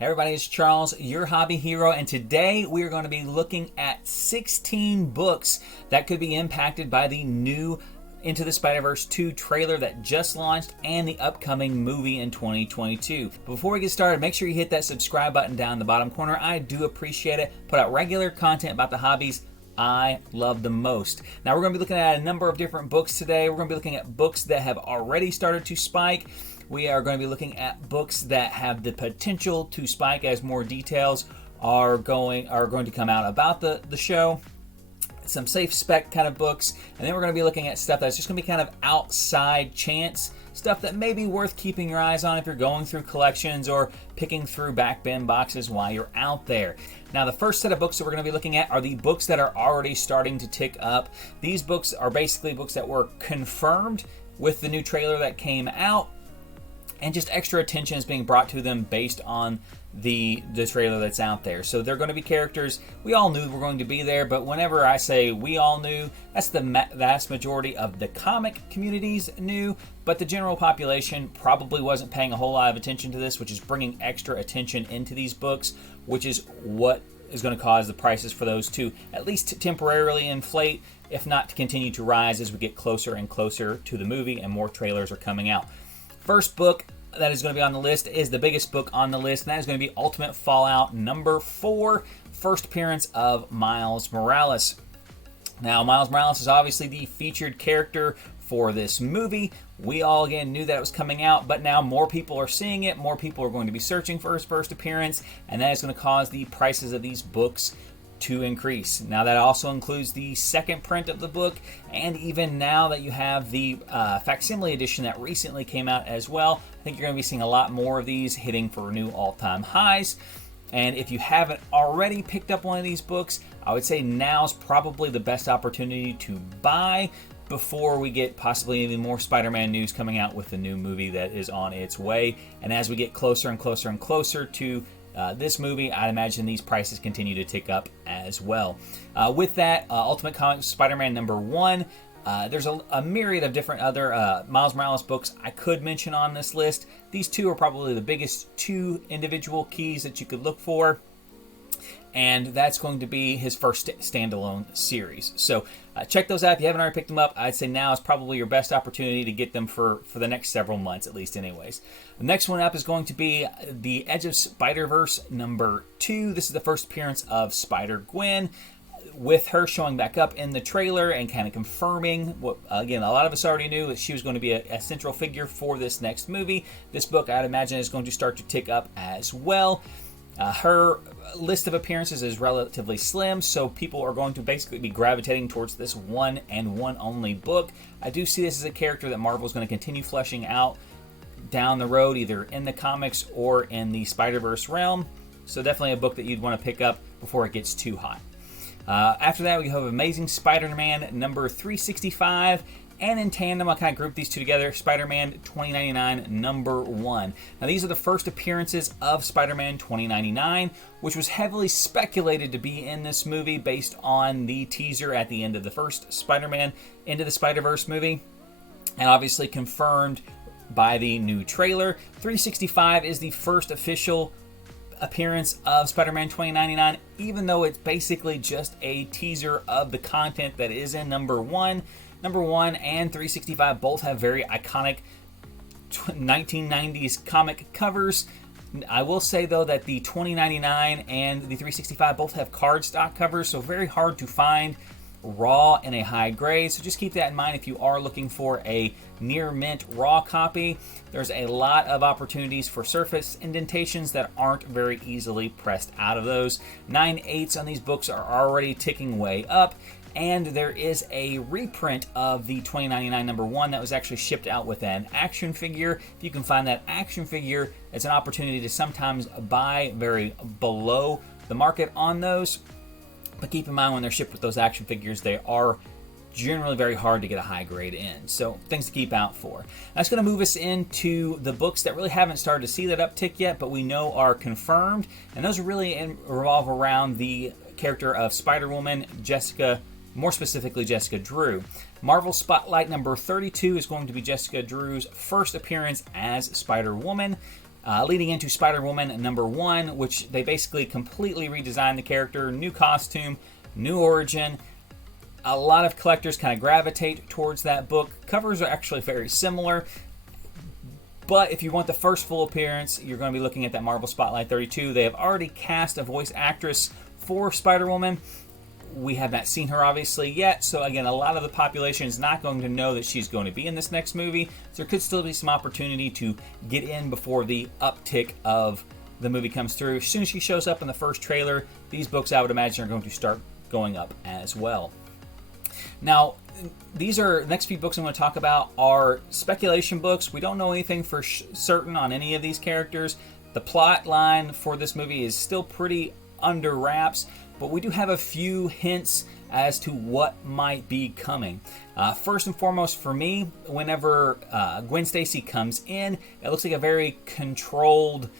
Hey everybody, it's Charles, your hobby hero, and today we are going to be looking at 16 books that could be impacted by the new Into the Spider-Verse 2 trailer that just launched and the upcoming movie in 2022. Before we get started, make sure you hit that subscribe button down in the bottom corner. I do appreciate it. Put out regular content about the hobbies I love the most. Now we're going to be looking at a number of different books today. We're going to be looking at books that have already started to spike. We are going to be looking at books that have the potential to spike as more details are going to come out about the show. Some safe spec kind of books, and then we're going to be looking at stuff that's just going to be kind of outside chance stuff that may be worth keeping your eyes on if you're going through collections or picking through back bin boxes while you're out there. Now, the first set of books that we're going to be looking at are the books that are already starting to tick up. These books are basically books that were confirmed with the new trailer that came out, and just extra attention is being brought to them based on the trailer that's out there. So they're going to be characters we all knew were going to be there, but whenever I say we all knew, that's the vast majority of the comic communities knew, but the general population probably wasn't paying a whole lot of attention to this, which is bringing extra attention into these books, which is what is going to cause the prices for those to at least temporarily inflate, if not to continue to rise as we get closer and closer to the movie and more trailers are coming out. First book that is going to be on the list is the biggest book on the list, and that is going to be Ultimate Fallout number 4, first appearance of Miles Morales. Now, Miles Morales is obviously the featured character for this movie. We all, again, knew that it was coming out, but now more people are seeing it, more people are going to be searching for his first appearance, and that is going to cause the prices of these books to increase. Now, that also includes the second print of the book, and even now that you have the facsimile edition that recently came out as well, I think you're going to be seeing a lot more of these hitting for new all-time highs. And if you haven't already picked up one of these books, I would say now's probably the best opportunity to buy before we get possibly even more Spider-Man news coming out with the new movie that is on its way. And as we get closer and closer and closer to this movie, I'd imagine these prices continue to tick up as well. With that, Ultimate Comics Spider-Man number 1. There's a myriad of different other Miles Morales books I could mention on this list. These two are probably the biggest two individual keys that you could look for, and that's going to be his first standalone series. So check those out. If you haven't already picked them up, I'd say now is probably your best opportunity to get them for the next several months, at least anyways. The next one up is going to be The Edge of Spider-Verse number 2. This is the first appearance of Spider-Gwen, with her showing back up in the trailer and kind of confirming what, again, a lot of us already knew that she was going to be a central figure for this next movie. This book, I'd imagine, is going to start to tick up as well. Her list of appearances is relatively slim, so people are going to basically be gravitating towards this one and one only book. I do see this as a character that Marvel is going to continue fleshing out down the road, either in the comics or in the Spider-Verse realm. So definitely a book that you'd want to pick up before it gets too hot. After that, we have Amazing Spider-Man number 365, and in tandem, I'll kind of group these two together, Spider-Man 2099 number 1. Now, these are the first appearances of Spider-Man 2099, which was heavily speculated to be in this movie based on the teaser at the end of the first Spider-Man Into the Spider-Verse movie, and obviously confirmed by the new trailer. 365 is the first official appearance of Spider-Man 2099, even though it's basically just a teaser of the content that is in number 1. Number 1 and 365 both have very iconic 1990s comic covers. I will say, though, that the 2099 and the 365 both have cardstock covers, so very hard to find raw in a high grade. So just keep that in mind if you are looking for a near mint raw copy. There's a lot of opportunities for surface indentations that aren't very easily pressed out of those. 9/8 on these books are already ticking way up, and there is a reprint of the 2099 number 1 that was actually shipped out with an action figure. If you can find that action figure, it's an opportunity to sometimes buy very below the market on those. But keep in mind, when they're shipped with those action figures, they are generally very hard to get a high grade in. So things to keep out for. That's going to move us into the books that really haven't started to see that uptick yet, but we know are confirmed. And those really revolve around the character of Spider-Woman, Jessica, more specifically Jessica Drew. Marvel Spotlight number 32 is going to be Jessica Drew's first appearance as Spider-Woman. leading into Spider-Woman #1, which they basically completely redesigned the character, new costume, new origin. A lot of collectors kind of gravitate towards that book. Covers are actually very similar, but if you want the first full appearance, you're going to be looking at that Marvel Spotlight 32. They have already cast a voice actress for Spider-Woman. We have not seen her obviously yet, so again, a lot of the population is not going to know that she's going to be in this next movie, so there could still be some opportunity to get in before the uptick of the movie comes through. As soon as she shows up in the first trailer, these books I would imagine are going to start going up as well. Now, the next few books I'm going to talk about are speculation books. We don't know anything for certain on any of these characters. The plot line for this movie is still pretty under wraps, but we do have a few hints as to what might be coming. First and foremost for me, whenever Gwen Stacy comes in, it looks like a very controlled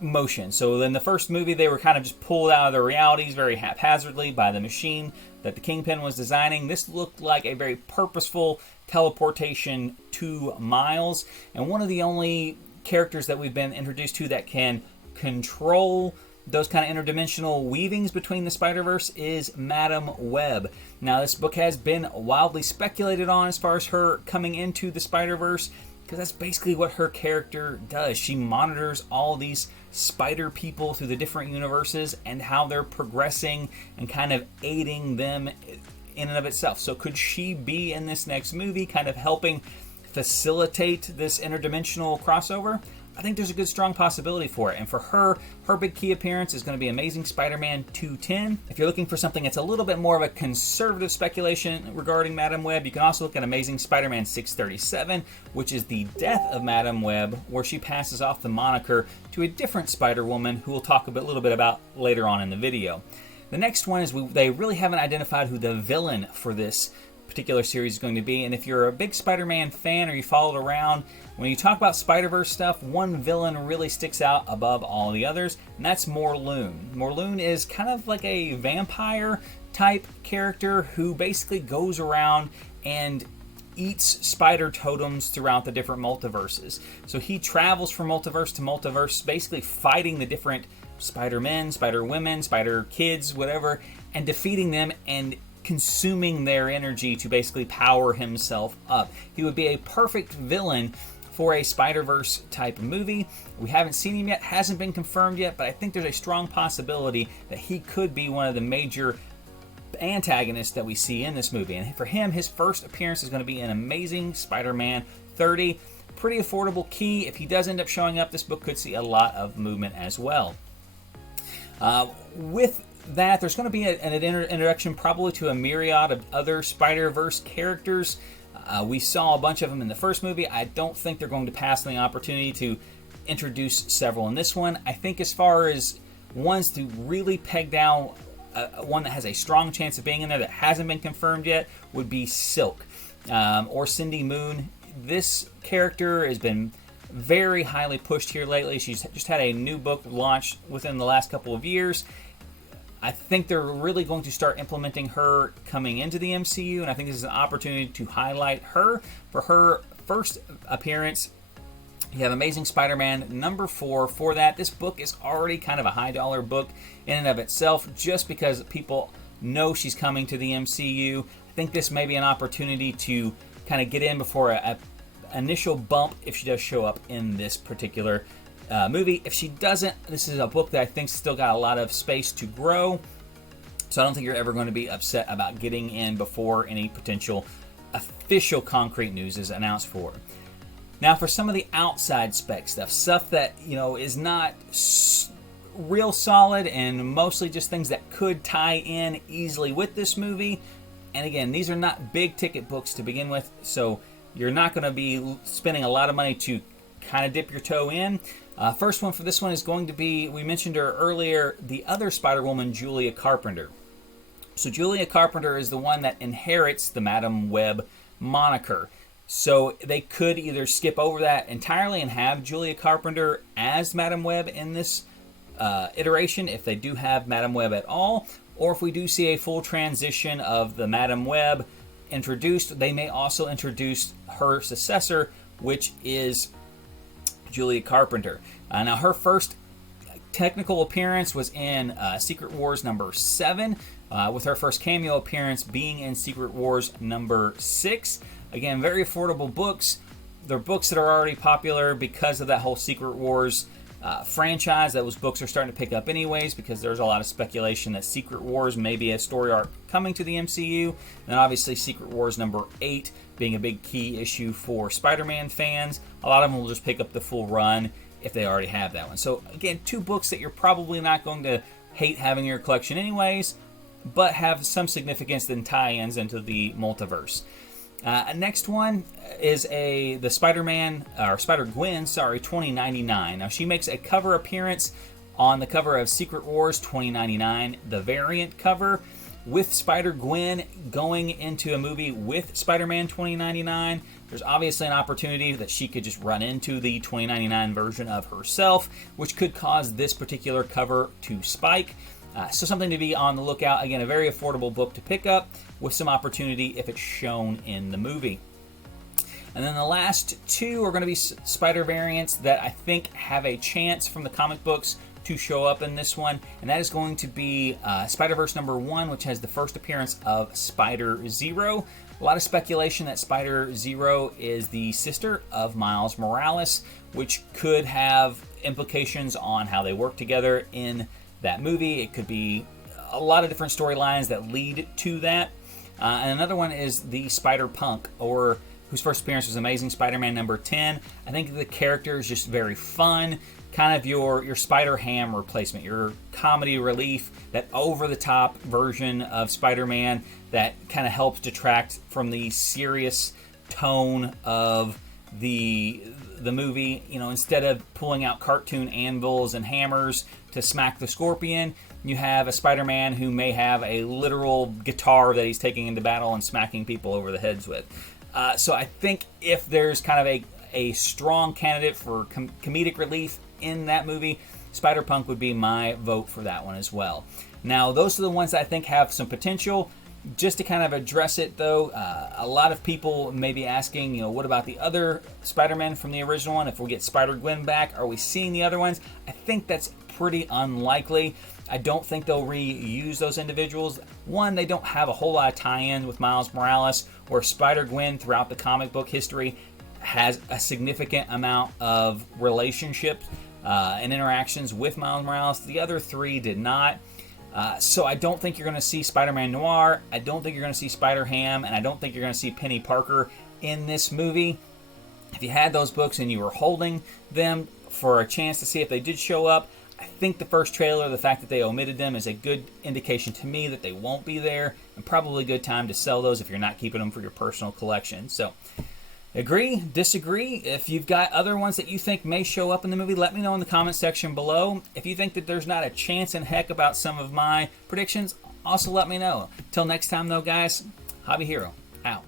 motion. So in the first movie, they were kind of just pulled out of their realities very haphazardly by the machine that the Kingpin was designing. This looked like a very purposeful teleportation to Miles, and one of the only characters that we've been introduced to that can control those kind of interdimensional weavings between the Spider-Verse is Madam Webb. Now, this book has been wildly speculated on as far as her coming into the Spider-Verse, because that's basically what her character does. She monitors all these spider people through the different universes and how they're progressing and kind of aiding them in and of itself. So could she be in this next movie kind of helping facilitate this interdimensional crossover? I think there's a good strong possibility for it. And for her big key appearance is going to be Amazing Spider-Man 210. If you're looking for something that's a little bit more of a conservative speculation regarding Madam Web, you can also look at Amazing Spider-Man 637, which is the death of Madam Web, where she passes off the moniker to a different Spider-Woman who we'll talk a little bit about later on in the video. The next one is they really haven't identified who the villain for this particular series is going to be. And if you're a big Spider-Man fan or you follow it around, when you talk about Spider-Verse stuff, one villain really sticks out above all the others, and that's Morlun. Morlun is kind of like a vampire type character who basically goes around and eats spider totems throughout the different multiverses. So he travels from multiverse to multiverse, basically fighting the different Spider-Men, Spider-Women, Spider-Kids, whatever, and defeating them and consuming their energy to basically power himself up. He would be a perfect villain for a Spider-Verse type movie. We haven't seen him yet, hasn't been confirmed yet, but I think there's a strong possibility that he could be one of the major antagonists that we see in this movie. And for him, his first appearance is going to be in Amazing Spider-Man 30. Pretty affordable key. If he does end up showing up, this book could see a lot of movement as well. With that, there's going to be an introduction probably to a myriad of other Spider-Verse characters. We saw a bunch of them in the first movie. I don't think they're going to pass on the opportunity to introduce several in this one. I think as far as ones to really peg down one that has a strong chance of being in there that hasn't been confirmed yet would be Silk or Cindy Moon. This character has been very highly pushed here lately. She's just had a new book launched within the last couple of years. I think they're really going to start implementing her coming into the MCU, and I think this is an opportunity to highlight her for her first appearance. You have Amazing Spider-Man #4 for that. This book is already kind of a high-dollar book in and of itself, just because people know she's coming to the MCU. I think this may be an opportunity to kind of get in before an initial bump if she does show up in this particular movie. If she doesn't, this is a book that I think still got a lot of space to grow, so I don't think you're ever going to be upset about getting in before any potential official concrete news is announced for. Now, for some of the outside spec stuff that is not real solid and mostly just things that could tie in easily with this movie, and again, these are not big ticket books to begin with, so you're not going to be spending a lot of money to kind of dip your toe in. First one for this one is going to be, we mentioned her earlier, the other Spider-Woman, Julia Carpenter. So Julia Carpenter is the one that inherits the Madam Web moniker. So they could either skip over that entirely and have Julia Carpenter as Madam Web in this iteration, if they do have Madam Web at all, or if we do see a full transition of the Madam Web introduced, they may also introduce her successor, which is Julia Carpenter. Now, her first technical appearance was in Secret Wars number 7, with her first cameo appearance being in Secret Wars number 6. Again, very affordable books. They're books that are already popular because of that whole Secret Wars franchise. Those books are starting to pick up anyways, because there's a lot of speculation that Secret Wars may be a story arc coming to the MCU. And obviously Secret Wars number 8 being a big key issue for Spider-Man fans. A lot of them will just pick up the full run if they already have that one. So again, 2 books that you're probably not going to hate having in your collection anyways, but have some significance and tie-ins into the multiverse. Next one is the Spider-Gwen, 2099. Now, she makes a cover appearance on the cover of Secret Wars 2099, the variant cover, with Spider-Gwen going into a movie with Spider-Man 2099. There's obviously an opportunity that she could just run into the 2099 version of herself, which could cause this particular cover to spike. So something to be on the lookout. Again, a very affordable book to pick up with some opportunity if it's shown in the movie. And then the last 2 are going to be Spider variants that I think have a chance from the comic books to show up in this one. And that is going to be Spider-Verse number 1, which has the first appearance of Spider-Zero. A lot of speculation that Spider-Zero is the sister of Miles Morales, which could have implications on how they work together in that movie. It could be a lot of different storylines that lead to that. And another one is the Spider-Punk, or whose first appearance was Amazing Spider-Man number 10. I think the character is just very fun. Kind of your Spider-Ham replacement, your comedy relief, that over-the-top version of Spider-Man that kind of helps detract from the serious tone of the movie. You know, instead of pulling out cartoon anvils and hammers to smack the Scorpion, you have a Spider-Man who may have a literal guitar that he's taking into battle and smacking people over the heads with. So I think if there's kind of a strong candidate for comedic relief in that movie, Spider-Punk would be my vote for that one as well. Now, those are the ones that I think have some potential. Just to kind of address it, though, a lot of people may be asking, you know, what about the other Spider-Man from the original one? If we get Spider-Gwen back, are we seeing the other ones? I think that's pretty unlikely. I don't think they'll reuse those individuals. One, they don't have a whole lot of tie-in with Miles Morales, where Spider-Gwen throughout the comic book history has a significant amount of relationships and interactions with Miles Morales. The other 3 did not. So I don't think you're going to see Spider-Man Noir. I don't think you're going to see Spider-Ham, and I don't think you're going to see Penny Parker in this movie. If you had those books and you were holding them for a chance to see if they did show up, I think the first trailer, the fact that they omitted them, is a good indication to me that they won't be there, and probably a good time to sell those if you're not keeping them for your personal collection. So, agree, disagree? If you've got other ones that you think may show up in the movie, let me know in the comment section below. If you think that there's not a chance in heck about some of my predictions, also let me know. Till next time, though, guys, Hobby Hero, out.